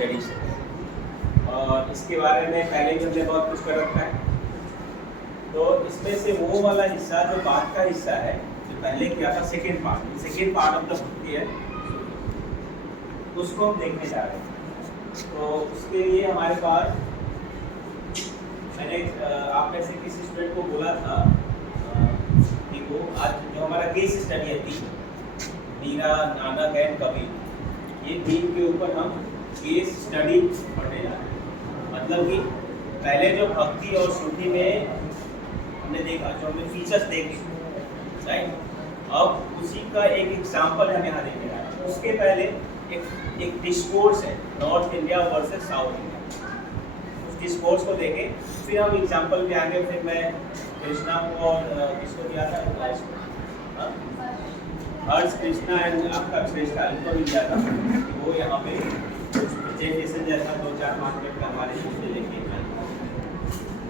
Tradition, और इसके बारे में पहले भी हमने बहुत कुछ कर रखा है। तो इसमें से वो वाला हिस्सा जो बाद का हिस्सा है, जो पहले किया था सेकेंड पार्ट ऑफ द भक्ति है, उसको हम देखने जा रहे हैं। तो उसके लिए हमारे पास मैंने आप में से किसी स्टूडेंट को बोला था कि वो आज जो हमारा केस स्टडी है मीरा, नानक एंड कबीर, ये तीन के ऊपर हम केस स्टडी पढ़ने जा रहे हैं। मतलब कि पहले जो भक्ति और सूफी में हमने देखा, जो हमने फीचर्स देखे, राइट, अब उसी का एक एग्जाम्पल हम यहाँ देखने जा रहे हैं। उसके पहले एक डिस्कोर्स है, north India versus south India. उस डिस्कोर्स को देखें, फिर हम एग्जाम्पल पे आएंगे। फिर मैं कृष्णा को और किसको दिया था, हर्ष, कृष्णा एंड आपका श्रेष्ठा, इनको भी दिया था कि वो यहाँ पे कुछ प्रेजेंटेशन जैसा 2-4-5 मिनट का हमारे से लेके आए।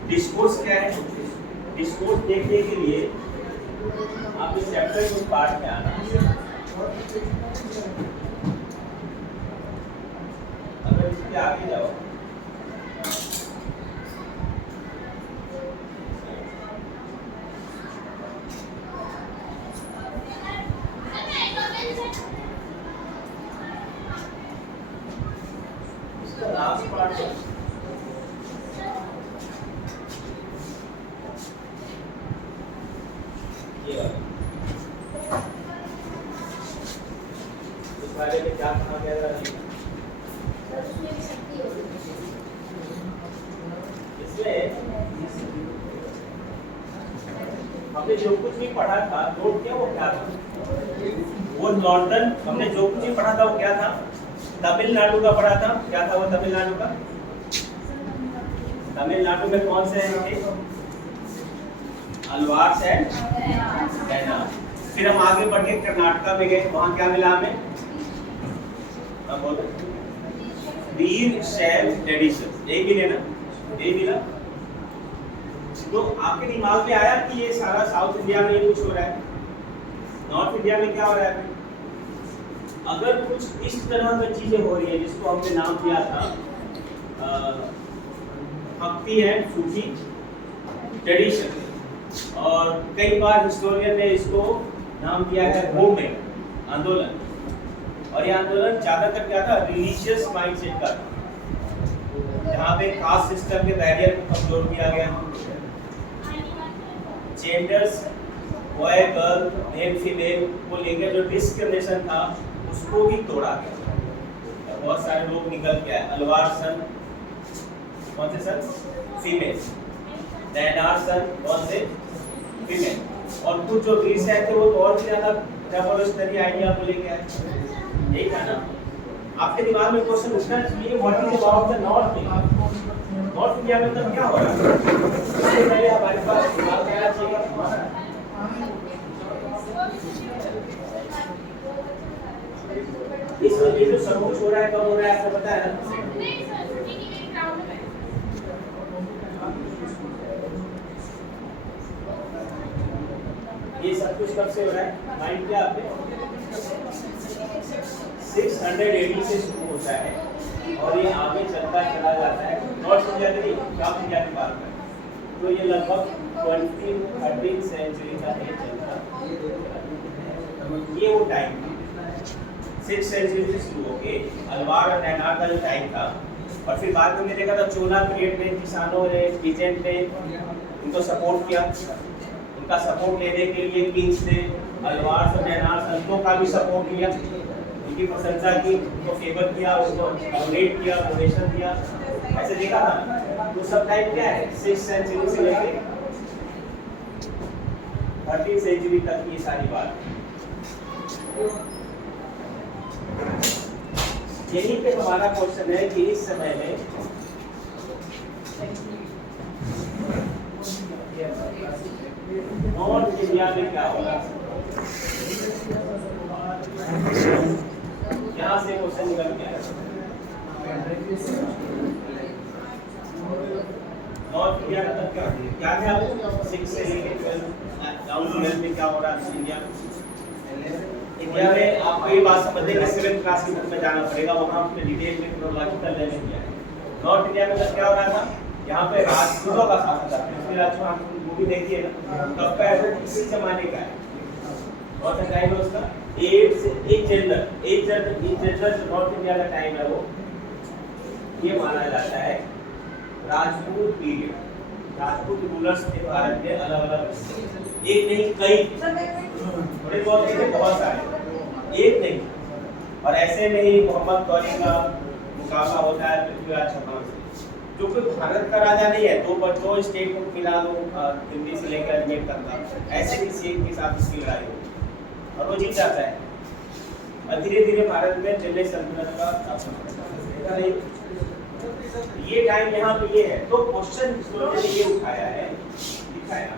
डिस्कोर्स क्या है? डिस्कोर्स देखने के लिए आप इस चैप्टर के पार्ट में आना। अगर इसके आगे जाओ, इसका लास्ट पार्ट है ये वाला। इस बारे में क्या कहा गया था? हमने जो कुछ भी पढ़ा था, नोट किया वो क्या था? वो नॉर्दर्न, हमने जो कुछ भी पढ़ा था वो क्या था? तमिलनाडु का पढ़ा था। क्या था वो तमिलनाडु का? तमिलनाडु में कौन से थे? अलवार एंड नैनार। फिर हम आगे बढ़ के कर्नाटका में गए, वहाँ क्या मिला हमें? वीर शैव ट्रेडिशन, यही मिले ना? यही मिला। तो आपके दिमाग में आया कि ये सारा साउथ इंडिया में कुछ हो रहा है, नॉर्थ इंडिया में क्या हो रहा है? अगर कुछ इस तरह की चीजें हो रही है, जिसको हमने नाम दिया था भक्ति एंड सूफी ट्रेडिशन, और कई बार हिस्टोरियन ने इसको नाम दिया है मूवमेंट, आंदोलन। और ये आंदोलन ज्यादातर क्या था? रिलीजियस माइंडसेट का था, जहाँ पे कास्ट सिस्टम के बैरियर को कमजोर किया गया, genders, boy girl, male female को लेकर जो डिस्क्रिमिनेशन था उसको भी तोड़ा गया। बहुत सारे लोग निकल के आए। अलवार सन, कौन से सन? फीमेल। नैनार सन, कौन से? फीमेल। और कुछ जो वीर शैव थे वो तो और भी ज्यादा रेवोल्यूशनरी आइडिया को लेके आए। यही था ना? आपके दिमाग में क्वेश्चन उठना चाहिए, what is about the north India? North India में तब क्या हो रहा है? इससे पहले हमारे पास दिमाग में आना चाहिए इसमें ये जो सब कुछ हो रहा है, कब हो रहा है आपको पता है ना? ये सब कुछ कब से हो रहा है? माइंड किया आपने? 600 AD से शुरू होता है और ये आगे चलता चला जाता है। नॉर्थ इंडिया में नहीं, साउथ इंडिया की बात करें तो ये लगभग 13th सेंचुरी का ये चलता। ये वो टाइम था 6th सेंचुरी से शुरू होके अलवार और नैनार का जो टाइम था। और फिर बाद में हमने देखा था चोला पीरियड में किसानों ने, पीजेंट ने उनको सपोर्ट किया। उनका सपोर्ट लेने के लिए किंग्स ने अलवार और नैनार संतों का भी सपोर्ट लिया, उनकी प्रशंसा की, उनको फेवर किया, उनको डोनेट किया, डोनेशन दिया। ऐसे देखा था। तो सब टाइम क्या है? 6th सेंचुरी से लेके 13th सेंचुरी तक की सारी बात। यही पे हमारा क्वेश्चन है कि इस समय में नॉर्थ इंडिया में क्या हो रहा है? यहाँ से क्वेश्चन निकल के आया। नॉर्थ इंडिया का तब क्या क्या था? 6 से लेके 12 डाउन 12 में क्या हो रहा है इंडिया में? इंडिया में आपको ये बात समझने के 7th क्लास की बुक में जाना पड़ेगा, वहाँ हमने डिटेल में क्रोनोलॉजिकल लेवल किया है। नॉर्थ इंडिया में तो क्या हो रहा था, यहाँ पे राजपूतों का शासन था, पृथ्वी राज हम मूवी देखिए ना, तब का है वो इसी जमाने का है। और टाइम है उसका एक जनरल जो नॉर्थ इंडिया का टाइम है वो ये माना जाता है राजपूत पीरियड। राजपूत रूलर्स थे भारत के अलग अलग, एक नहीं कई, थोड़े बहुत थे, बहुत सारे, एक नहीं। और ऐसे में ही मोहम्मद गौरी का मुकाबला होता है पृथ्वीराज चौहान से, जो कोई भारत का राजा नहीं है, दो स्टेट को मिला दो, दिल्ली से लेकर अजमेर तक का, ऐसे किसी एक के साथ इसकी लड़ाई होती और वो जीत जाता है। और धीरे धीरे भारत में दिल्ली सल्तनत का शासन है। ये टाइम यहाँ पे ये है, तो क्वेश्चन हिस्टोरियन ने ये उठाया है, दिखाया।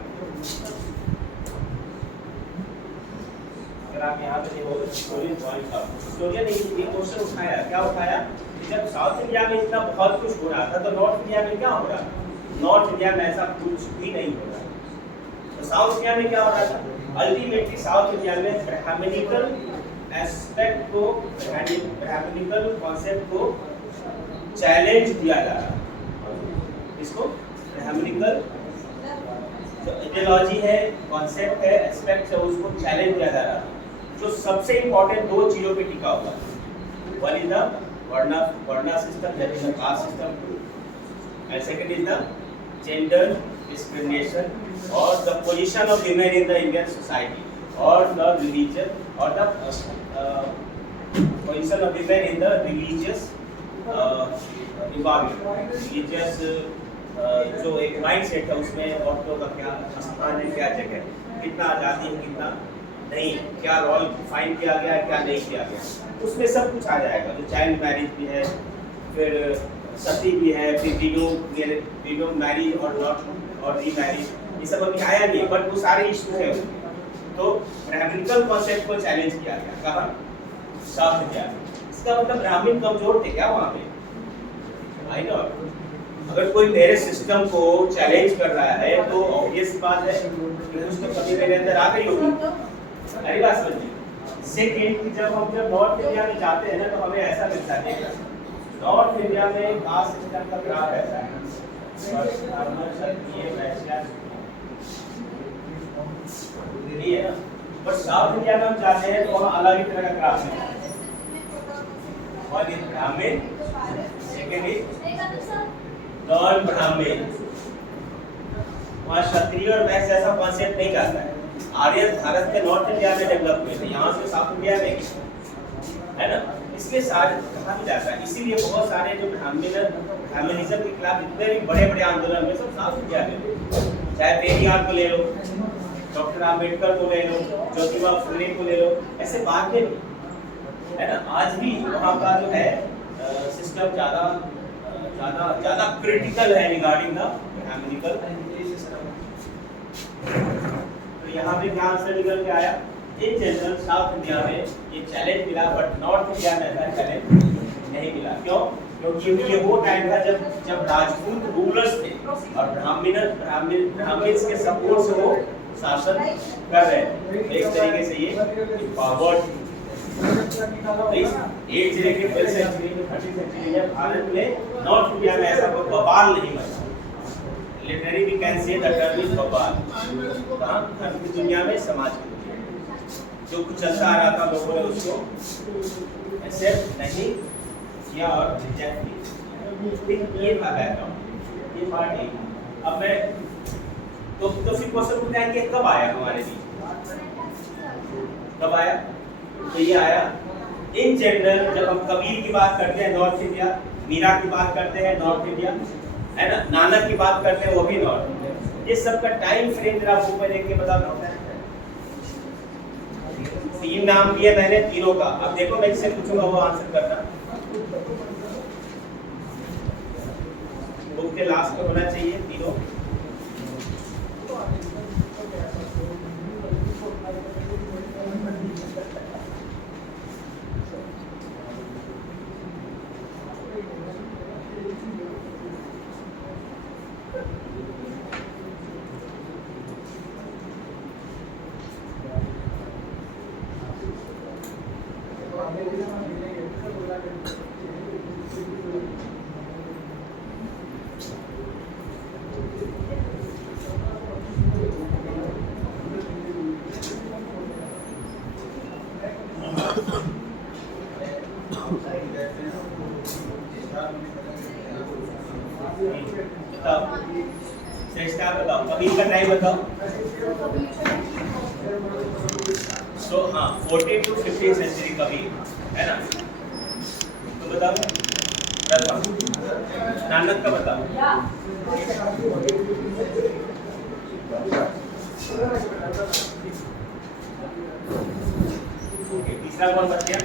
अगर आप यहाँ पे देखो हिस्टोरियन पॉइंट का, हिस्टोरियन ने ये क्वेश्चन उठाया, क्या उठाया कि जब साउथ इंडिया में इतना बहुत कुछ हो रहा था तो नॉर्थ इंडिया में क्या हो रहा था? नॉर्थ इंडिया में ऐसा कुछ भी नहीं हो रहा। तो साउथ इंडिया में क्या हो रहा था? अल्टीमेटली साउथ इंडिया में ब्राह्मणिकल एस्पेक्ट को, ब्राह्मणिकल कॉन्सेप्ट को चैलेंज किया जा रहा है। इसको ब्राह्मणिकल जो आइडियोलॉजी है, कॉन्सेप्ट है, एस्पेक्ट है, उसको चैलेंज किया जा रहा है। जो सबसे इंपॉर्टेंट दो चीजों पे टिका हुआ है, one is the varna system, that is the caste system, and second is the gender discrimination और the position of women in the Indian society और द रिलीजन और the position of women in the religious environment, religious जो एक mindset है उसमें औरतों का क्या स्थान है, क्या जगह, कितना आज़ादी है, कितना नहीं, क्या रोल फाइन किया गया है, क्या नहीं किया गया, उसमें सब कुछ आ जाएगा। जो चाइल्ड मैरिज भी है, फिर सती भी है, फिर वीडियो मैरिज और नॉट और री मैरिज, ये सब अभी आया नहीं, बट वो सारे इश्यू है। तो ब्राह्मणिकल कॉन्सेप्ट को चैलेंज किया गया, कहाँ? साउथ इंडिया में। इसका मतलब ब्राह्मण कमजोर थे क्या वहाँ पे? आई नो, अगर कोई मेरे सिस्टम को चैलेंज कर रहा है तो ऑब्वियस बात है कि उसको कभी मेरे अंदर आ गई होगी। अरे बात समझिए। सेकंड, जब नॉर्थ इंडिया में जाते हैं ना तो हमें ऐसा मिलता है, नॉर्थ इंडिया में कास्ट सिस्टम का ग्राफ रहता है, ये है ना, पर साउथ इंडिया में हम जाते हैं तो वहाँ अलग ही तरह का ग्राफ है। वन इज ब्राह्मण, सेकंड इज नॉन ब्राह्मण। वहाँ क्षत्रिय और वैश्य ऐसा कॉन्सेप्ट नहीं जाता है। आर्य भारत के नॉर्थ इंडिया में डेवलप हुए थे, यहाँ से साउथ इंडिया में, है ना, इसलिए सारे कहा भी जाता है। इसीलिए बहुत सारे जो ब्राह्मणिज्म के खिलाफ जितने भी बड़े बड़े आंदोलन में सब साउथ इंडिया में, चाहे पेरियार को ले लो, डॉक्टर आम्बेडकर को ले लो, ज्योतिबा फुले को ले लो, ऐसे बात में है ना, आज भी वहाँ का जो है सिस्टम ज़्यादा क्रिटिकल है रिगार्डिंग द ब्राह्मणिकल सिस्टम। तो यहाँ पे क्या आंसर निकल के आया? इन जनरल साउथ इंडिया में ये चैलेंज मिला, बट नॉर्थ इंडिया में ऐसा चैलेंज नहीं मिला। क्यों? क्योंकि ये वो टाइम था जब राजपूत रूलर्स थे और ब्राह्मण्स के सपोर्ट से वो शासन कर रहे थे। एक तरीके से ये पावर्ड एक तरीके के 12th सेंचुरी में 13th सेंचुरी में भारत में नॉर्थ इंडिया में ऐसा कोई बवाल नहीं मचा। Literally we can say the term is बवाल। कहाँ? पूरी दुनिया में समाज में जो कुछ चलता आ रहा था लोगों ने उसको एक्सेप्ट नहीं किया और रिजेक्ट किया। ये था बैकग्राउंड, ये पार्ट है। अब मैं तो फिर क्वेश्चन उठता है कि कब आया हमारे लिए, कब आया? तो ये आया इन जनरल जब हम कबीर की बात करते हैं नॉर्थ इंडिया, मीरा की बात करते हैं नॉर्थ इंडिया, है ना, नानक की बात करते हैं वो भी नॉर्थ इंडिया। ये सब का टाइम फ्रेम जरा बुक में देख के बताओ। 3 नाम दिए मैंने, तीनों का। अब देखो मैं इससे पूछूंगा वो आंसर करना। बुक के लास्ट में होना चाहिए तीनों। बताओ श्रेष्ठा बताओ, कबीर का टाइम बताओ। तो हाँ 14 to 15 सेंचुरी कबीर है ना। तो बताओ नानक का बताओ। तीसरा कौन बच गया?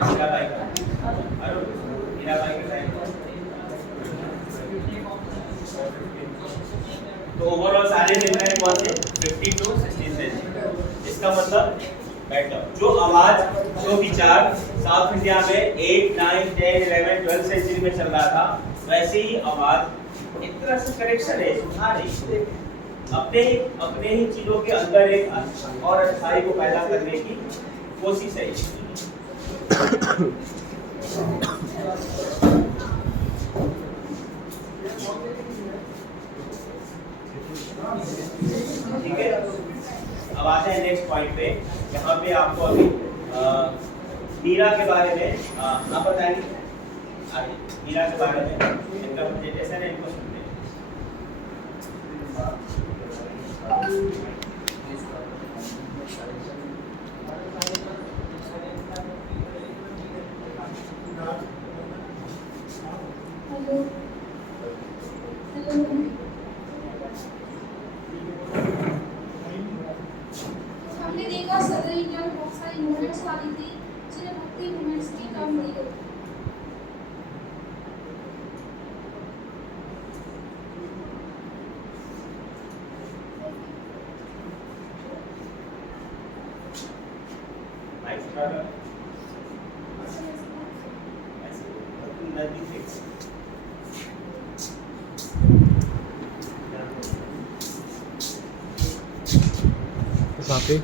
मीराबाई का। अरुण मीराबाई का टाइम। तो ओवरऑल सारे निर्णय कौन थे? 50 to 60 सेंचुरी। इसका मतलब जो आवाज जो विचार साउथ इंडिया में 8, 9, 10, 11, 12 सेंचुरी में चल रहा था, वैसे ही आवाज एक तरह से करेक्शन है, सुधार है, अपने ही चीजों के अंदर एक और अच्छाई को पैदा करने की कोशिश है। ठीक है, अब आते हैं नेक्स्ट पॉइंट पे, यहाँ पे आपको अभी मीरा के बारे में आप बताएंगे। आगे मीरा के बारे में इनका प्रेजेंटेशन है, इनको सुनते हैं। हमने देखा सदर इंडिया में बहुत सारी मूवमेंट्स आ रही थी, जिन्हें भक्ति मूवमेंट्स की टर्म दी गई। पे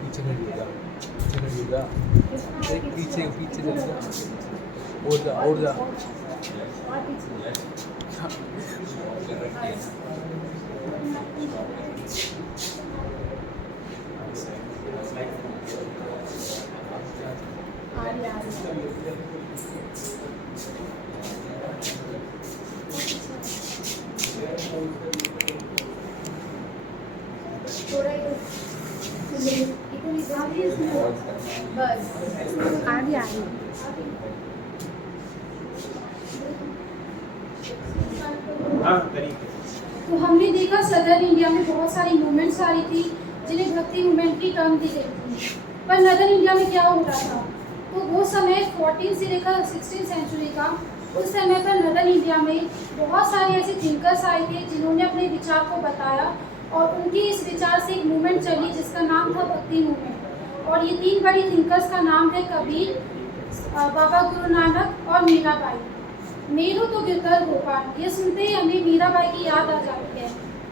पीछे हटिएगा, पीछे चल जा, और जा आगे आगे। तो हमने देखा सदर्न इंडिया में बहुत सारी मूवमेंट्स आ रही थी, जिन्हें भक्ति मूवमेंट की टर्म दी गई थी। पर नदर्न इंडिया में क्या हो रहा था? तो वो समय 14 से लेकर 16 सेंचुरी का, उस समय पर नदर्न इंडिया में बहुत सारे ऐसे थिंकर्स आए थे जिन्होंने अपने विचार को बताया, और उनकी इस विचार से एक मूवमेंट चली जिसका नाम था भक्ति मूवमेंट। और ये 3 बड़ी थिंकर्स का नाम है कबीर, बाबा गुरु नानक और मीराबाई। मेरो तो गिरधर गोपाल, ये सुनते ही हमें मीराबाई की याद आ जाती है।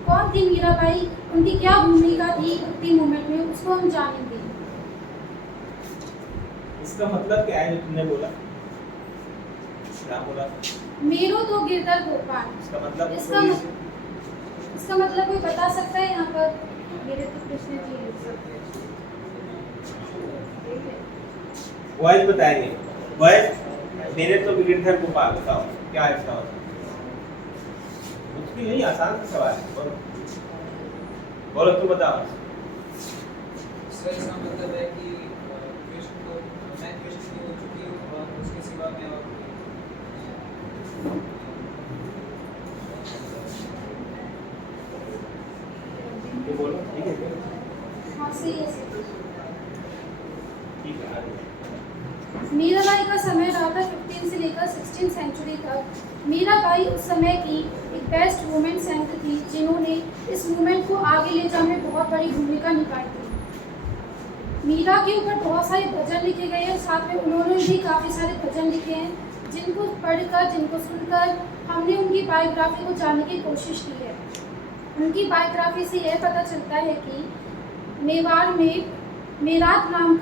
कौन थी मीराबाई, उनकी क्या भूमिका थी भक्ति मूवमेंट में, उसको हम जानेंगे। इसका मतलब क्या है जो तुमने बोला? क्या बोला? मेरो तो गिरधर गोपाल। इसका मतलब इसका मतलब कोई बता सकता है यहाँ पर? मेरे तो कृष्ण जी वॉइस बताएंगे। वॉइस मेरे तो गिरधर गोपाल, बताओ क्या है इसका मतलब? कुछ भी नहीं, आसान सा सवाल है, बोलो तुम बताओ। इसका इसका मतलब है कि कृष्ण को मैं कृष्ण की हो चुकी हूँ और उसके सिवा मैं और बोलो। ठीक है, हाँ सही है। ठीक है। मीराबाई का समय रहा था 15 से लेकर 16 सेंचुरी तक। मीराबाई उस समय की एक बेस्ट वुमेन सेंट थी, जिन्होंने इस मूवमेंट को आगे ले जाने में बहुत बड़ी भूमिका निभाई थी। मीरा के ऊपर बहुत सारे भजन लिखे गए हैं, साथ में उन्होंने भी काफ़ी सारे भजन लिखे हैं, जिनको पढ़कर, जिनको सुनकर हमने उनकी बायोग्राफी को जानने की कोशिश की है। उनकी बायोग्राफी से यह पता चलता है कि मेवाड़ में मेवात नाम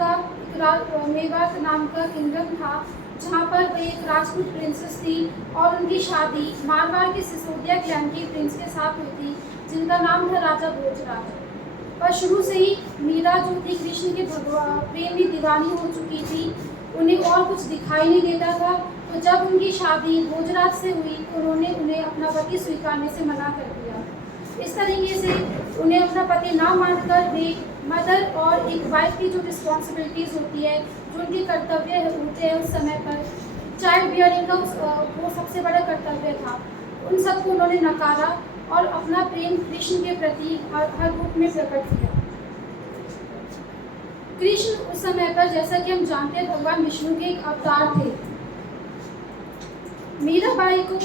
का किंगडम था, जहाँ पर वो एक राजपूत प्रिंसेस थी, और उनकी शादी मारवाड़ के सिसोदिया क्लैन के प्रिंस के साथ हुई थी, जिनका नाम था राजा भोजराज। पर शुरू से ही मीरा जो थी कृष्ण के प्रेम में दीवानी हो चुकी थी, उन्हें और कुछ दिखाई नहीं देता था। तो जब उनकी शादी भोजराज से हुई तो उन्होंने उन्हें अपना पति स्वीकारने से मना कर दिया। इस तरीके से उन्हें अपना पति ना मानकर वे मदर और एक वाइफ की जो रिस्पॉन्सिबिलिटीज़ होती है, जो उनके कर्तव्य होते हैं उस समय पर, चाइल्ड बियरिंग का वो सबसे बड़ा कर्तव्य था, उन सबको उन्होंने नकारा और अपना प्रेम कृष्ण के प्रति हर रूप में प्रकट किया। कृष्ण उस समय पर, जैसा कि हम जानते हैं, भगवान विष्णु के एक अवतार थे। मीराबाई को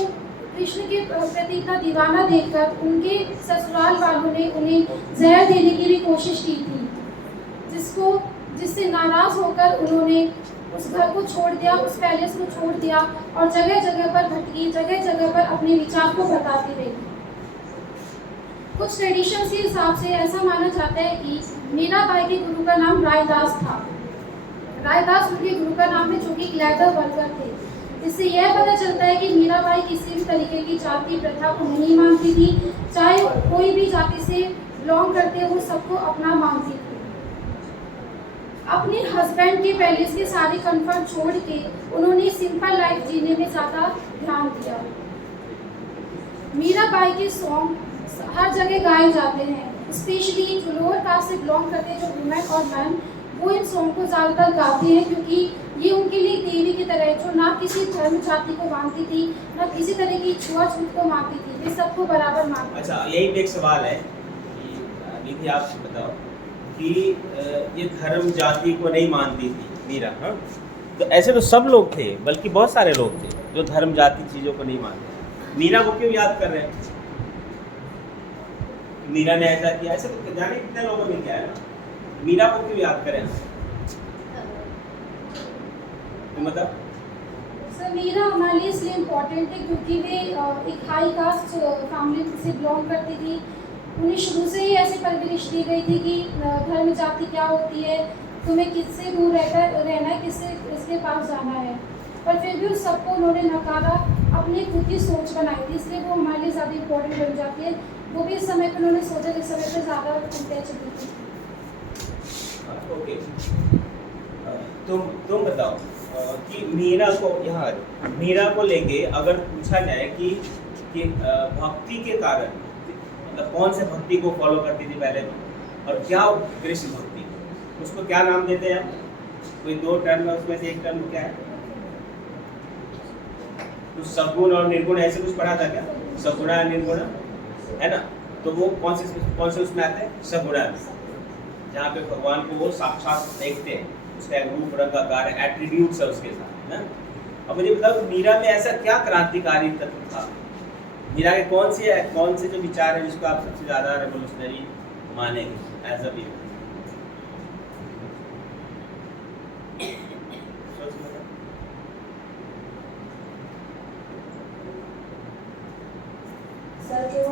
कृष्ण के प्रति इतना दीवाना देखकर उनके ससुराल वालों ने उन्हें जहर देने की भी कोशिश की थी, जिससे नाराज होकर उन्होंने उस घर को छोड़ दिया, उस पैलेस को छोड़ दिया और जगह जगह पर भटकी, जगह जगह पर अपने विचार को बताती रही। कुछ ट्रेडिशन के हिसाब से ऐसा माना जाता है कि मीराबाई के गुरु का नाम रायदास था। रायदास उनके गुरु का नाम है, जो कि लेदर वर्कर थे। इससे यह पता चलता है कि मीराबाई किसी भी तरीके की जाति प्रथा को नहीं मानती थी, चाहे कोई भी जाति से बिलोंग करते हो, सबको अपना मानती थी। अपने हस्बैंड के पैलेस के सारे कंफर्ट छोड़ के उन्होंने सिंपल लाइफ जीने में ज़्यादा ध्यान दिया। मीराबाई के सॉन्ग हर जगह गाए जाते हैं, स्पेशली जो लोअर कास्ट से बिलोंग करते हैं, जो वुमेन और मैन, वो इन सॉन्ग को ज़्यादातर गाते हैं, क्योंकि ये उनके लिए देवी की तरह है, जो ना किसी धर्म जाति को मानती थी, ना किसी तरह की छुआछूत को मानती थी, वे सबको बराबर मानती थी। अच्छा, यही एक सवाल है कि निधि आप बताओ कि ये धर्म जाति को नहीं मानती थी मीरा, हाँ? तो ऐसे तो सब लोग थे, बल्कि बहुत सारे लोग थे जो धर्म जाति चीज़ों को नहीं मानते। मीरा को क्यों याद कर रहे हैं? मीरा ने ऐसा किया, ऐसे तो जाने कितने लोगों ने किया है ना, मीरा को क्यों याद करें? तो मतलब सर, मीरा हमारे लिए इसलिए इम्पोर्टेंट है क्योंकि वे एक हाई कास्ट फैमिली से बिलोंग करती थी। उन्हें शुरू से ही ऐसी परवरिश दी गई थी कि धर्म जाति क्या होती है, तुम्हें किससे दूर रहना है, किसके पास जाना है, पर फिर भी उस सबको उन्होंने नकारा, अपनी खुद की सोच बनाई थी, इसलिए वो हमारे लिए ज़्यादा इम्पोर्टेंट बन जाती है। वो भी इस समय पर उन्होंने सोचा जिस समय पर ज़्यादा अटैच थी। ओके, तुम बताओ कि मीरा को, यहाँ मीरा को लेके अगर पूछा जाए कि भक्ति के कारण, मतलब कौन से भक्ति को फॉलो करती थी पहले तो, और क्या कृष्ण भक्ति, उसको क्या नाम देते हैं? कोई दो टर्म है, उसमें से एक टर्म क्या है? तो सगुण और निर्गुण ऐसे कुछ पढ़ा था क्या? सगुणा निर्गुण है ना, तो वो कौन से उसमें आते हैं? सगुणा में, जहाँ पे भगवान को वो साक्षात देखते हैं, उसका एक रूप रंग आकार एट्रीब्यूट्स है उसके साथ, है ना। अब मुझे बताओ मीरा में ऐसा क्या क्रांतिकारी तत्व था? मीरा के कौन से जो विचार है जिसको आप सबसे ज़्यादा रेवोल्यूशनरी मानेंगे एज अ पीपल?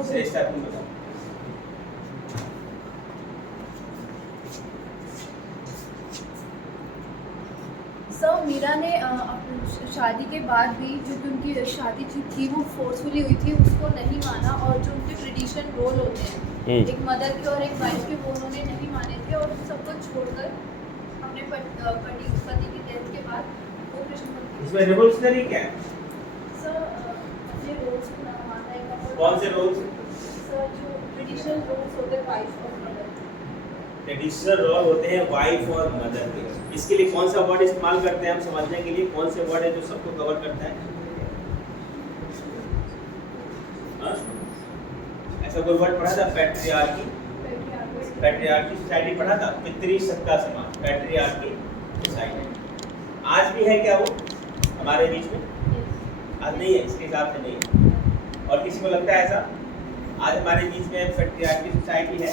श्रेष्ठा, तुम बताओ। सर, मीरा ने शादी के बाद भी जो उनकी शादी थी वो फोर्सफुली हुई थी, उसको नहीं माना, और जो उनके ट्रेडिशन रोल होते हैं एक मदर के और एक वाइफ के, वो उन्होंने नहीं माने थे, और उन सबको छोड़कर अपने पति की डेथ के बाद वो कृष्ण भक्ति। इसमें रेवोल्यूशनरी क्या है? सर, अपने रोल्स को ना मानना है। कौन से रोल्स? सर, जो ट्रेडिशनल रोल्स होते हैं वाइफ और मदर, ट्रेडिशनल रोल होते हैं वाइफ और मदर के। इसके लिए कौन सा वर्ड इस्तेमाल करते हैं हम समझने के लिए? कौन से वर्ड है जो सबको कवर करता है? ऐसा कोई वर्ड पढ़ा था? पैट्रियार्की, पैट्रियार्की सोसाइटी पढ़ा था? पितृ सत्ता समाज, पैट्रियार्की सोसाइटी। आज भी है क्या वो हमारे बीच में? आज नहीं है, इसके हिसाब से नहीं है। और किसी को लगता है ऐसा आज हमारे बीच में पैट्रियार्की सोसाइटी है?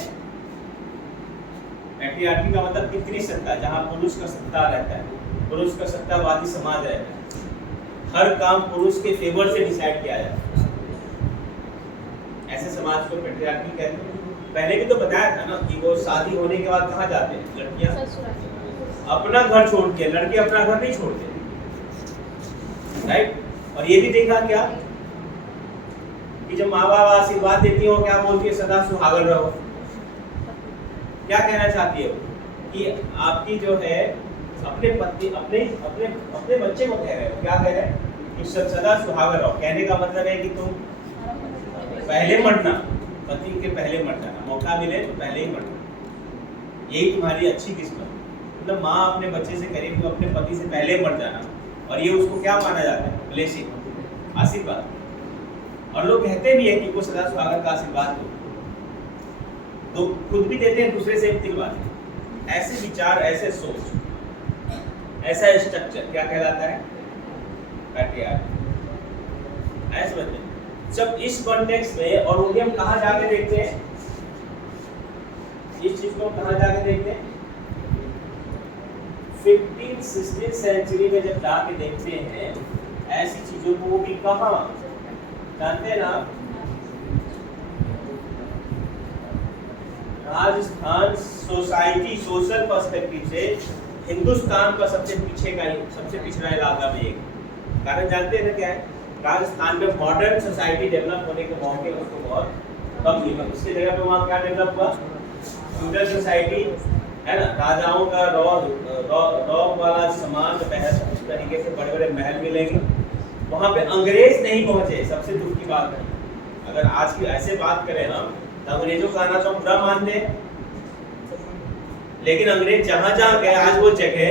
पैट्रियार्की का मतलब पितृ सत्ता, जहाँ पुरुष का सत्ता रहता है, पुरुष का सत्तावादी समाज रहता है, हर काम पुरुष के फेवर से डिसाइड किया जाता है, ऐसे समाज को पैट्रियार्की कहते हैं। पहले भी तो बताया था ना कि वो शादी होने के बाद कहाँ जाते हैं लड़कियाँ? अपना घर छोड़ के। लड़के अपना घर नहीं छोड़ते, राइट। और ये भी देखा क्या कि जब माँ बाप आशीर्वाद देती हो, क्या बोलती है? सदा सुहागन रहो। क्या कहना चाहती है वो कि आपकी जो है अपने पति अपने अपने अपने बच्चे को कह रहे हो, क्या कह रहे हैं कि सदा सुहागर रहो। कहने का मतलब है कि तुम पहले मरना, पति के पहले मर जाना, मौका मिले तो पहले ही मरना, यही तुम्हारी अच्छी किस्मत। मतलब माँ अपने बच्चे से कह रही है अपने पति से पहले मर जाना, और ये उसको क्या माना जाता है? ब्लेसिंग, आशीर्वाद। और लोग कहते भी है कि वो सदा सुहागर का आशीर्वाद दो, तो खुद भी देते हैं, दूसरे से दिलवाते हैं। ऐसे विचार, ऐसे सोच, ऐसा स्ट्रक्चर क्या कहलाता है? पैट्रियार्की। ऐसे समझते हैं। जब इस कॉन्टेक्स्ट में, और वो भी हम कहाँ जाके देखते हैं, इस चीज को कहाँ जाके देखते हैं? 15th-16th सेंचुरी में जब जाके देखते हैं ऐसी चीजों को, वो भी कहाँ जानते हैं ना? राजस्थान सोसाइटी, सोशल पर्सपेक्टिव से हिंदुस्तान का सबसे पीछे का, सबसे पिछड़ा इलाका में एक कारण जानते हैं ना क्या है? राजस्थान में मॉडर्न सोसाइटी डेवलप होने के मौके उसको बहुत कम मिला। उसकी जगह पे वहाँ क्या डेवलप हुआ? फ्यूडल सोसाइटी, है ना, राजाओं का रॉ वाला समाज, महल, उस तरीके से बड़े बड़े महल मिलेंगे। वहाँ पे अंग्रेज नहीं पहुँचे, सबसे दुख की बात है। अगर आज की ऐसे बात करें हम, तो अंग्रेजों का आना तो हम बुरा मानते हैं, लेकिन अंग्रेज जहाँ जहाँ गए, आज वो जगह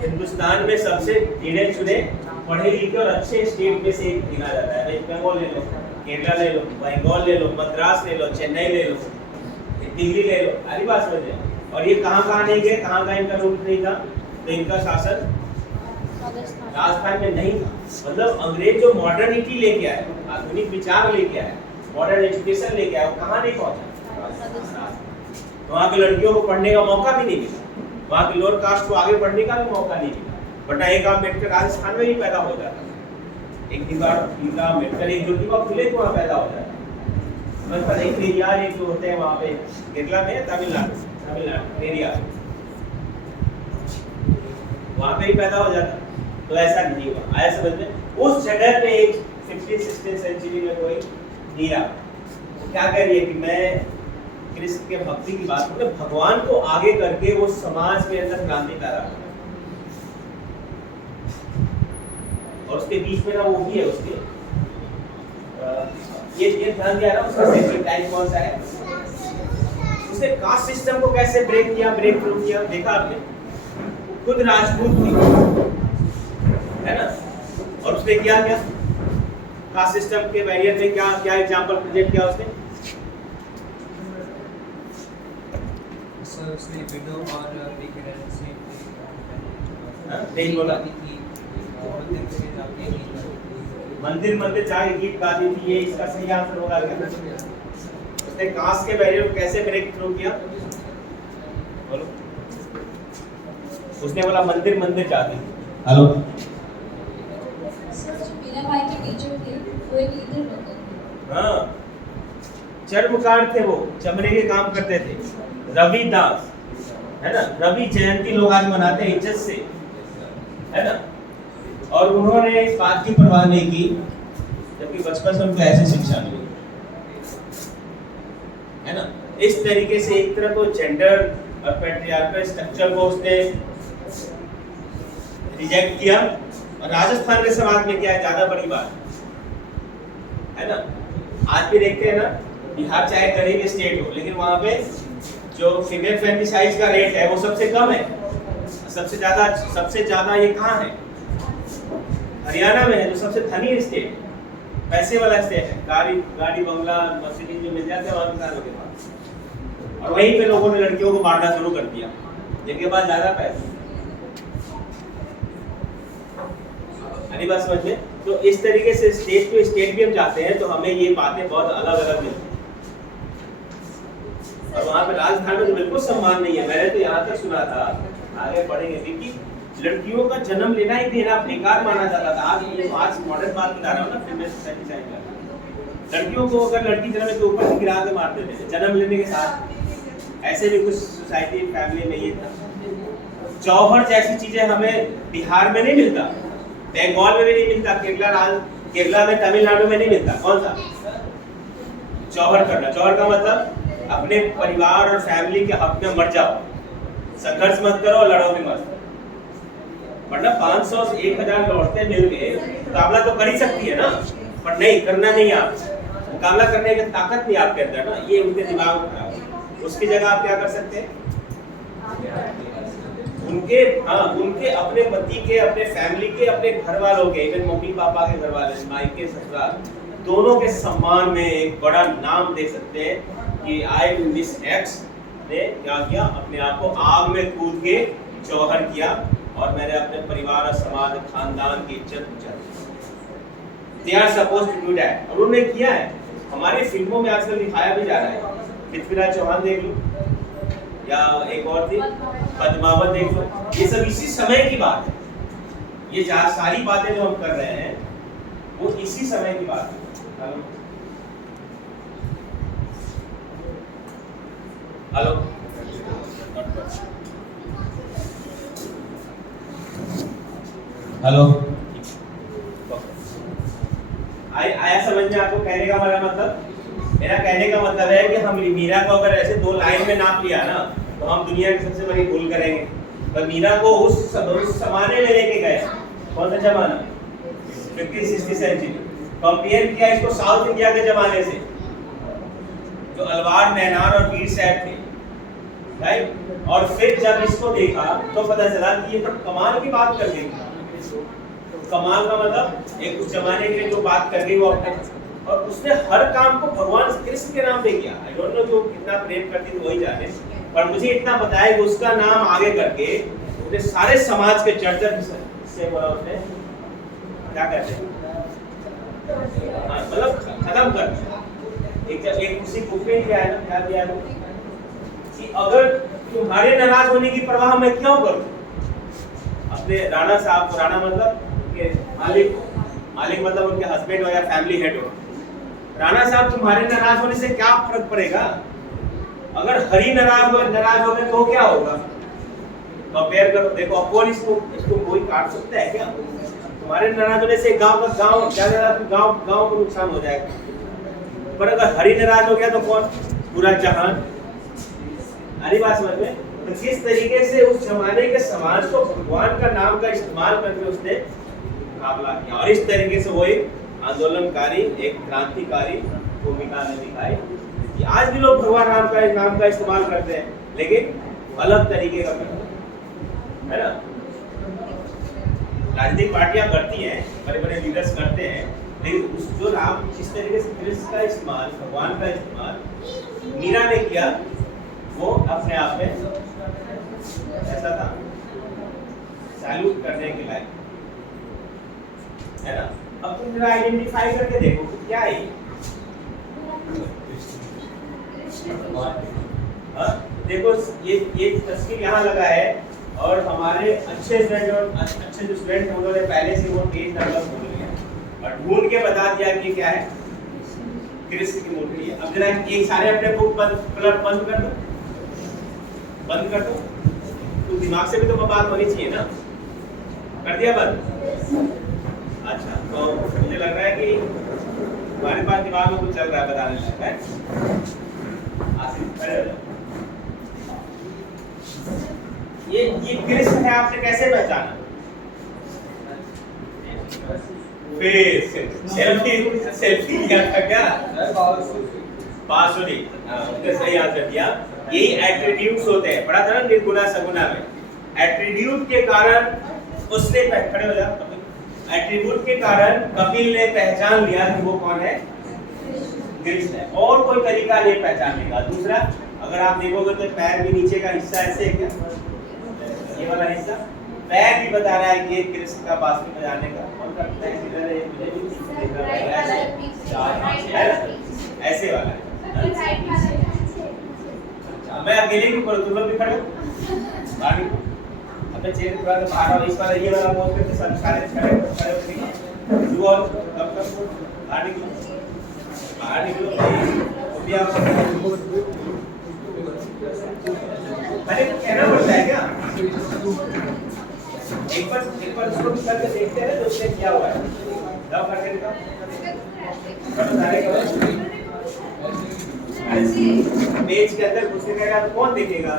हिंदुस्तान में सबसे गिने चुने पढ़े लिखे और अच्छे स्टेट में से एक गिना जाता है। वेस्ट बंगाल ले लो, केरला ले लो, बंगाल ले लो, मद्रास ले लो, चेन्नई ले लो, दिल्ली ले लो, सारी बात समझे। और ये कहाँ नहीं गए, कहाँ इनका रूप नहीं था, तो इनका शासन राजस्थान में नहीं था। मतलब अंग्रेज जो मॉडर्निटी लेके आए, आधुनिक विचार लेके आए, मॉडर्न एजुकेशन लेके आए, वो कहाँ नहीं पहुंचा? वहाँ की लड़कियों को पढ़ने का मौका भी नहीं मिला, वहाँ के लोअर कास्ट को आगे बढ़ने का भी मौका नहीं मिला। बट एक अम्बेडकर राजस्थान में ही पैदा हो जाता, एक अम्बेडकर, एक ज्योतिबा फुले को वहाँ पैदा हो जाता। समझ पा नहीं? पेरियार एक जो होते हैं वहाँ पे केरला में, तमिलनाडु पेरियार, वहाँ पे ही पैदा हो जाता। तो ऐसा नहीं हुआ, आया समझ में? उस जगह पे एक 15th-16th सेंचुरी में कोई हीरा क्या कह रही है कि मैं कृष्ण के भक्ति की बात करूं, भगवान को आगे करके वो समाज के अंदर क्रांति पैदा कर, और उसके बीच में ना वो भी है उसके ये ध्यान दिया ना, उसका सेकंड टाइप कौन सा है? उसने कास्ट सिस्टम को कैसे ब्रेक थ्रू किया, देखा आपने? खुद राजपूत थी, है ना, और उसने क्या कास्ट सिस्टम के बैरियर में क्या एग्जांपल प्रेजेंट किया उसने? उसने विडो और विकरेंस ने नहीं बोला, मंदिर जाके गीत गाती थी, ये इसका सही आंसर होगा क्या? उसने कास्ट के बैरियर को कैसे ब्रेक थ्रू किया? बोलो। उसने बोला मंदिर जाती थी। हेलो, मेरा भाई के टीचर थे, वो एक लीडर होते थे। हाँ, चर्मकार थे, वो चमड़े के काम करते थे। रविदास, है ना, रवि जयंती लोग आज मनाते हैं इज्जत से, है ना, और उन्होंने इस बात की परवाह नहीं की, जबकि बचपन से उनको ऐसी शिक्षा मिली, है ना। इस तरीके से एक तरफ तो जेंडर और पैट्रियार्कल स्ट्रक्चर को उसने रिजेक्ट किया, और राजस्थान के समाज में क्या है, ज्यादा बड़ी बात है ना। आज भी देखते हैं ना, बिहार चाहे गरीब स्टेट हो, लेकिन वहां पे जो फीमेल फेमिनिसाइड का रेट है वो सबसे कम है। सबसे ज्यादा ये कहाँ है? हरियाणा में है, जो सबसे धनी स्टेट, पैसे वाला स्टेट है। गाड़ी बंगला मर्सिडीज जो मिल जाते हैं वहाँ किसानों के पास, और वहीं पे लोगों ने लड़कियों को मारना शुरू कर दिया जिनके पास ज्यादा पैसे। बात समझ में? तो इस तरीके से स्टेट टू स्टेट भी हम जाते हैं तो हमें ये बातें बहुत अलग अलग मिलती हैं, और वहाँ पे राजस्थान में तो बिल्कुल सम्मान नहीं है। मैंने तो यहाँ तक सुना था, आगे पढ़ेंगे भी, कि लड़कियों का जन्म लेना ही देना बेकार माना जाता था। आज मॉडर्न बात बता रहा हूँ ना, फीमेल सोसाइटी साइड का, लड़कियों को अगर लड़की जन्म तो ऊपर से गिरा के मारते थे जन्म लेने के साथ। ऐसे भी कुछ सोसाइटी फैमिली में ये था। जौहर जैसी चीजें हमें बिहार में नहीं मिलता, बंगाल में भी नहीं मिलता, केरला में, तमिलनाडु में नहीं मिलता। कौन सा? जौहर करना। जौहर का मतलब अपने परिवार और फैमिली के हक में मर जाओ, संघर्ष मत करो, लड़ो भी मत। वरना 500 से 1000 औरतें मिल के मुकाबला तो कर ही सकती है ना, पर नहीं, करना नहीं। आप मुकाबला करने की ताकत नहीं आपके अंदर ना, ये उनके दिमाग में खराब। उसकी जगह आप क्या कर सकते हैं? उनके अपने पति के, अपने फैमिली के, अपने घर वालों के, इवन मम्मी पापा के घर वाले, मायके ससुराल, दोनों के सम्मान में एक बड़ा नाम दे सकते हैं कि आई मिस एक्स ने क्या किया, अपने आप को आग में कूद के जौहर किया और मैंने अपने परिवार और समाज खानदान की इज्जत बचाई। They are supposed to do that, और उन्होंने किया है। हमारी फिल्मों में आजकल दिखाया भी जा रहा है। पृथ्वीराज चौहान देख लो, या एक और थी पद्मावत देख लो, ये सब इसी समय की बात है। ये सारी बातें जो हम कर रहे हैं वो इसी समय की बात है। हेलो हेलो आया समझ में आपको? कहने का मेरा कहने का मतलब है कि हम मीरा को अगर ऐसे 2 लाइन में नाप लिया ना तो हम दुनिया की सबसे बड़ी भूल करेंगे। पर मीरा को उस जमाने में लेके गए। कौन सा जमाना? 50-60 सेंचुरी। कंपेयर किया इसको साउथ इंडिया के जमाने से, जो अलवार, नैनार और वीर साहब थे, राइट। और फिर जब इसको देखा तो पता चला कि ये तो कमाल की बात कर गई। कमाल का मतलब एक उस जमाने के जो बात कर गई वो अपने, और उसने हर काम को भगवान कृष्ण के नाम पे किया। आई डोंट नो जो कितना प्रेम करती थी वही जाने, पर मुझे इतना बताया कि उसका नाम आगे करके उसने सारे समाज के चर्चा से बोला, उसने क्या कहते हैं, मतलब खत्म कर दिया। एक उसी बुक में क्या है ना, क्या दिया है कि अगर तुम्हारे नाराज होने की परवाह मैं क्यों करूं? अपने राणा साहब, राणा मतलब उनके मालिक मतलब उनके हस्बैंड हो या फैमिली हेड हो, राणा साहब तुम्हारे नाराज होने से क्या फर्क पड़ेगा? अगर हरी नाराज हो गए तो क्या होगा? कंपेयर करो, देखो अपोन इसको कोई काट सकता है क्या? तुम्हारे नाराज होने से गांव को नुकसान हो जाएगा, पर अगर हरी नाराज हो गया तो कौन? पूरा जहान। अरे बात समझ में? तो किस तरीके से उस जमाने के समाज को भगवान का नाम का इस्तेमाल करके उसने मुकाबला किया, और इस तरीके से वो एक आंदोलनकारी, एक क्रांतिकारी भूमिका में दिखाई कि आज भी लोग भगवान राम का नाम का इस्तेमाल करते हैं, लेकिन अलग तरीके का करते हैं, है ना। राजनीतिक पार्टियां करती हैं, बड़े बड़े लीडर्स करते हैं, लेकिन उस जो राम जिस तरीके से कृष्ण का इस्तेमाल, भगवान का इस्तेमाल मीरा ने किया, वो अपने आप में ऐसा था सैल्यूट करने के लायक, है ना। अब तुम जरा आइडेंटिफाई करके देखो कि क्या है देखो ये तस्वीर यहाँ लगा है, और हमारे अच्छे जो स्टूडेंट उन्होंने पहले से वो पेज नंबर बोल लिया और ढूंढ के बता दिया कि क्या है, कृष्ण की मूर्ति है। अब जरा एक सारे अपने बुक बंद कर दो, तो दिमाग से भी तो बात होनी चाहिए ना। कर दिया बंद? अच्छा, तो मुझे लग रहा है कि हमारे पास दिमाग में कुछ चल रहा है बताने लायक है। आसिफ खड़े हो जाओ। ये कृष्ण है, आपने कैसे पहचाना? सेल्फी लिया था क्या? बांसुरी, सही आंसर दिया। यही एट्रीब्यूट्स होते हैं, पढ़ा था ना निर्गुणा सगुणा में। एट्रीब्यूट के कारण उसने खड़े हो जाओ। एट्रीब्यूट के कारण कपिल ने पहचान लिया कि वो कौन है, कृष्ण है, और कोई तरीका नहीं पहचानने का। दूसरा, अगर आप देखोगे तो पैर भी नीचे का हिस्सा ऐसे है क्या, ये वाला हिस्सा पैर भी बता रहा है कि कृष्ण का बांसुरी बजाने का कौन करता है, किधर है, मुझे भी दिख रहा है ऐसे वाला है। मैं अकेले क्यों करूं, तुम लोग भी खड़े हो, अपने चेहरे थोड़ा सा बाहर आओ। इस वाला ये वाला मोड़ करके सब सारे खड़े हो गए। और कब बाहर निकलो अभी आप अरे कहना पड़ता है क्या? एक बार उसको करके देखते हैं तो उसने क्या हुआ है, जाओ करके दिखाओ। सारे पेज के अंदर घुसने का तो कौन देखेगा?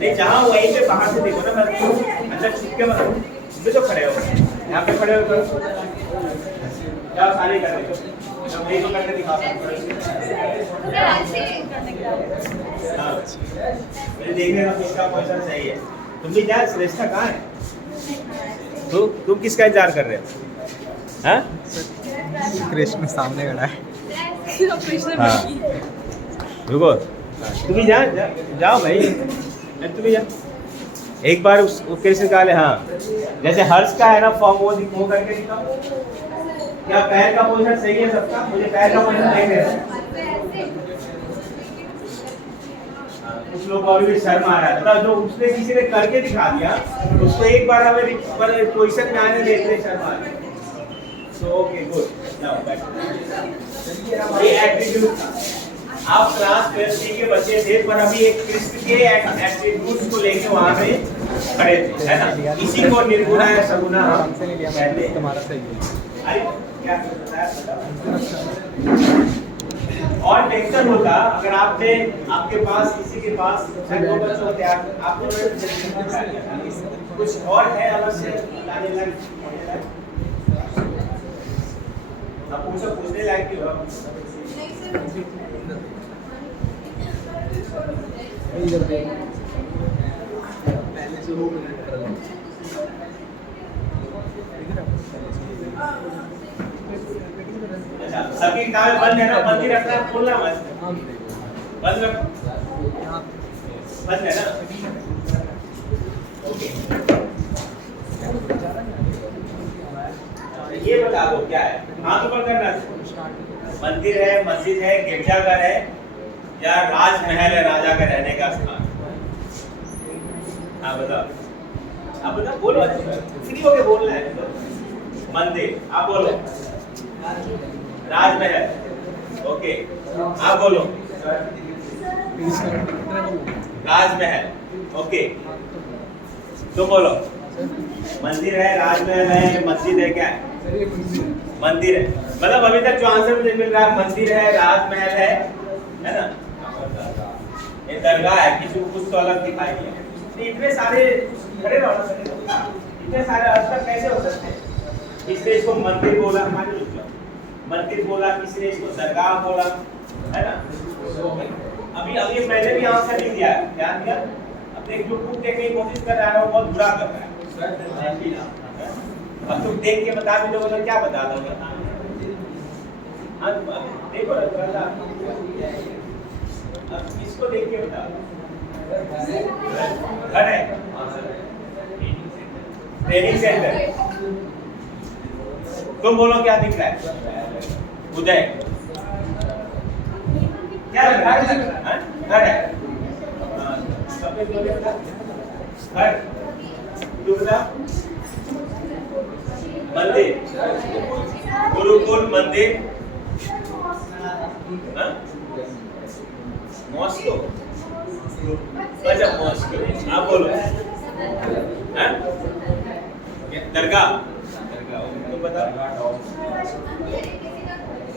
नहीं, जहाँ वहीं पे बाहर से देखो ना, मैं अंदर छुप के तो खड़े हो, यहाँ पे खड़े हो करो, जाओ सारे कर दो, मैं तो करके दिखा सकता हूँ। मुझे देखने का किसका क्वेश्चन सही है। तुम भी जाए, श्रेष्ठा कहाँ है? तुम किसका इंतजार कर रहे हो? हाँ? कृष्ण सामने खड़ा है। हाँ। रुको, तुम भी जाओ भाई, तुम भी जा। एक बार उस कृष्ण का ले, हाँ, जैसे हर्ष का है ना फॉर्म, वो करके दिखाओ। क्या पैर का पोजीशन सही है सबका? मुझे पैर का पोजीशन देख रहे हैं। कुछ लोग और भी शर्म आ रहा है, तो जो उसने किसी ने करके दिखा दिया, उसको एक बार हमें पोजीशन में आने देते, शर्म आ रही है। So, okay, good. Now, back. ये एट्रीब्यूट था। आप क्लास 12 के बच्चे थे, पर अभी एक कृष्ण के एट्रीब्यूट्स को लेके वहाँ पे खड़े थे, है ना? इसी को निर्गुण है, सगुण कहते हैं। तुम्हारा सही है। अरे क्या बताया? और बेहतर होता अगर आपके पास किसी के पास आपको कुछ और है अवश्य बताने लायक, पूछने लायक की होगा। इधर देख, पहले से 2 मिनट कर लो। अच्छा, सबकी किताबें बंद है ना? बंद ही रखना, खोलना मत। बंद रखो, बंद है ना? ओके, ये बता दो क्या है? हाथ ऊपर करना। मंदिर है, मस्जिद है, गिरजाघर है, या राजमहल है, राजा का रहने का स्थान? हाँ बताओ, आप बताओ, बोलो, फ्री होके बोलना है। मंदिर, आप बोलो। राजमहल, ओके, आप बोलो। राजमहल, ओके, तुम बोलो। मंदिर है, राजमहल है, मस्जिद है, क्या है? मंदिर है। मतलब अभी तक जो आंसर मुझे मिल रहा है, मंदिर है, राजमहल है ना? ये दरगाह है, किसी को कुछ तो अलग दिखाई दिया। इतने सारे खड़े रहो, इतने सारे आंसर कैसे हो सकते हैं? किसने इसको मंदिर बोला, मंदिर बोला, किसने इसको दरगाह बोला, है ना? अभी मैंने भी आंसर नहीं दिया, ध्यान दिया? अपने जो बुक देखने की कोशिश कर रहा है वो बहुत बुरा कर रहा है। अब तुम देख के बता भी दोगे तो क्या बता दोगे? देखो अब इसको देख के बता। घर है, ट्रेनिंग सेंटर। तुम बोलो क्या दिख रहा है? उदय, क्या लग रहा है? घर है, घर। तू बता। मंदिर, गुरुकुल, मंदिर, मॉस्को। अच्छा, मॉस्को, आप बोलो। दरगाह, तुम बताओ।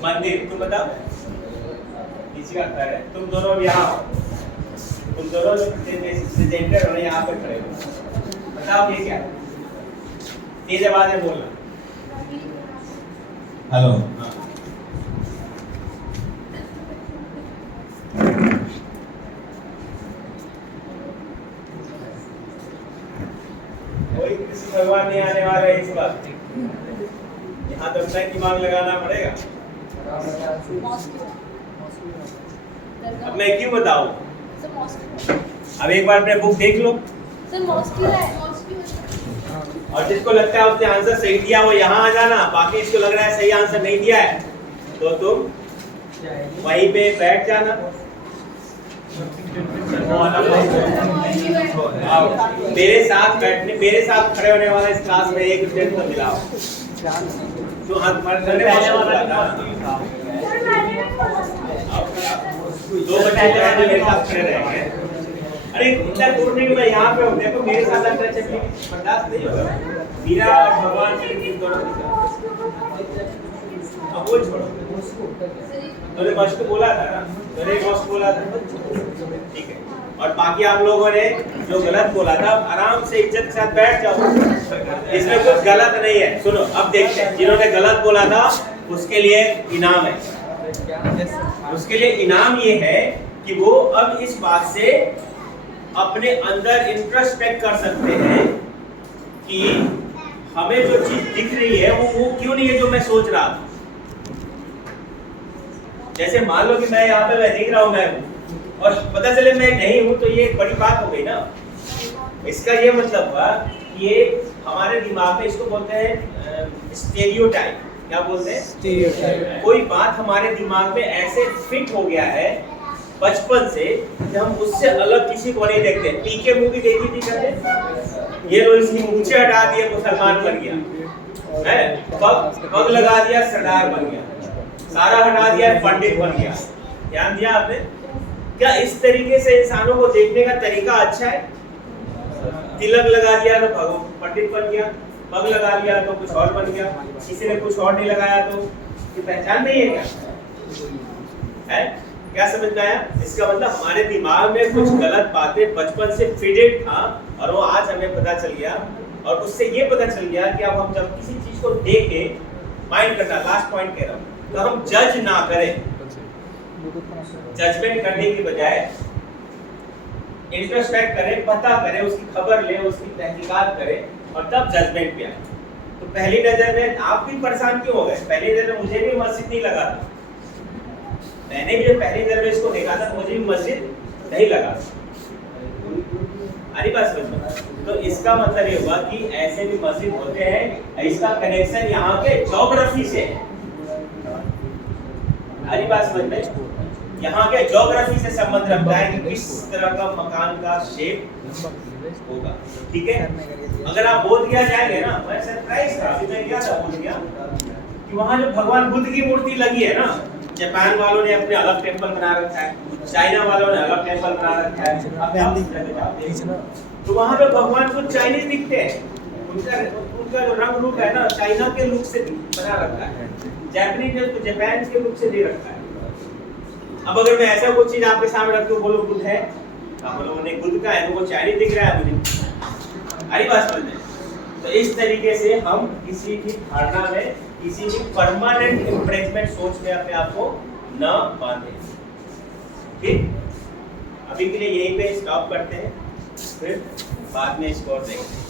मंदिर, तुम बताओ। किसी का घर है। तुम दोनों यहाँ हो, तुम दोनों प्रेजेंटर हो, यहाँ पे खड़े हो। बताओ ये क्या? तेज आवाज में बोलना। हेलो। कोई कृष्ण भगवान नहीं आने वाले इस बार। यहाँ तो अपना दिमाग लगाना पड़ेगा। अब मैं क्यों बताऊं? अब एक बार अपने बुक देख लो। और जिसको लगता है उसने आंसर सही दिया वो यहाँ आ जाना, बाकी इसको लग रहा है सही आंसर नहीं दिया है तो तुम वहीं पे बैठ जाना। मेरे साथ खड़े होने वाला इस क्लास में एक स्टूडेंट को मिलाओ जो हाथ करने वाला था। दो बच्चे मेरे साथ खड़े रहेंगे। अरे इतना दूर नहीं, मैं यहाँ पे हूँ, देखो मेरे साथ अंदर चलने बर्दाश्त नहीं होगा। मीरा और भगवान दोनों के साथ अब वो छोड़ो। तूने मस्त बोला था ना, तूने मस्त बोला था, ठीक है। और बाकी आप लोगों ने जो गलत बोला था आराम से इज्जत के साथ बैठ जाओ, इसमें कुछ गलत नहीं है। सुनो अब देखते हैं, जिन्होंने गलत बोला था उसके लिए इनाम है। उसके लिए इनाम ये है कि वो अब इस बात से अपने अंदर इंट्रोस्पेक्ट कर सकते हैं कि हमें जो चीज दिख रही है वो क्यों नहीं है जो मैं सोच रहा था। जैसे मान लो कि मैं यहाँ पे मैं दिख रहा हूँ मैं हूँ और पता चले मैं नहीं हूँ, तो ये एक बड़ी बात हो गई ना। इसका ये मतलब हुआ कि ये हमारे दिमाग में इसको बोलते हैं स्टेरियोटाइप। क्या बोलते हैं? स्टेरियोटाइप। कोई बात हमारे दिमाग में ऐसे फिट हो गया है बचपन से कि हम उससे अलग किसी को नहीं देखते। पीके मूवी देखी थी कभी? ये लो इसकी मूछें हटा दिया तो सलमान बन गया है, पग लगा दिया सरदार बन गया, सारा हटा दिया पंडित बन गया। ध्यान दिया आपने? क्या इस तरीके से इंसानों को देखने का तरीका अच्छा है? तिलक लगा दिया तो पंडित बन गया, पग लगा लिया तो कुछ और बन गया, किसी ने कुछ और नहीं लगाया तो ये पहचान नहीं है क्या? है क्या समझ में आया? इसका मतलब हमारे दिमाग में कुछ गलत बातें बचपन से फिटेड था और वो आज हमें पता चल गया, और उससे ये पता चल गया कि अब हम जब किसी चीज को देखें, माइंड करना, लास्ट पॉइंट कह रहा हूँ, तो हम जज ना करें। जजमेंट करने की बजाय इंट्रोस्पेक्ट करें, पता करें, उसकी खबर ले, उसकी तहकीकात करें और तब जजमेंट पे आए। तो पहली नजर में आप भी परेशान क्यों हो गए? पहली नजर में मुझे भी मस्जिद नहीं लगा था, मैंने भी पहली नजर में इसको देखा था, मुझे भी मस्जिद नहीं लगा। अरे बात समझ में? तो इसका मतलब ये हुआ कि ऐसे भी मस्जिद होते हैं, इसका कनेक्शन यहाँ के ज्योग्राफी से है। अरे बात समझ में? यहाँ के ज्योग्राफी से संबंध रखता है कि किस तरह का मकान का शेप होगा। ठीक है, अगर आप बोधगया जाएंगे ना, मैं सरप्राइज था, मैं क्या था बोधगया कि वहाँ जो भगवान बुद्ध की मूर्ति लगी है ना, जापान वालों ने अपने अलग टेंपल बना रखा है, चाइना वालों ने अलग टेंपल बना रखा है। तो वहाँ पे भगवान कुछ चाइनीज दिखते हैं, उनका जो रंग रूप है ना चाइना के लुक से बना रखा है, जापानीज ने तो जापान के लुक से दे रखा है। अब अगर मैं ऐसा कुछ चीज आपके सामने रख दूं, बोलो बुद्ध है, आप लोगों ने बुद्ध का है तो वो चाइनीज दिख रहा है मुझे। अरे बात समझ में? तो इस तरीके से हम किसी भी धारणा में, किसी भी परमानेंट इम्प्रेसमेंट सोच में अपने आप को न बांधे। ठीक, अभी के लिए यहीं पे स्टॉप करते हैं, फिर बाद में इसको और देखते हैं।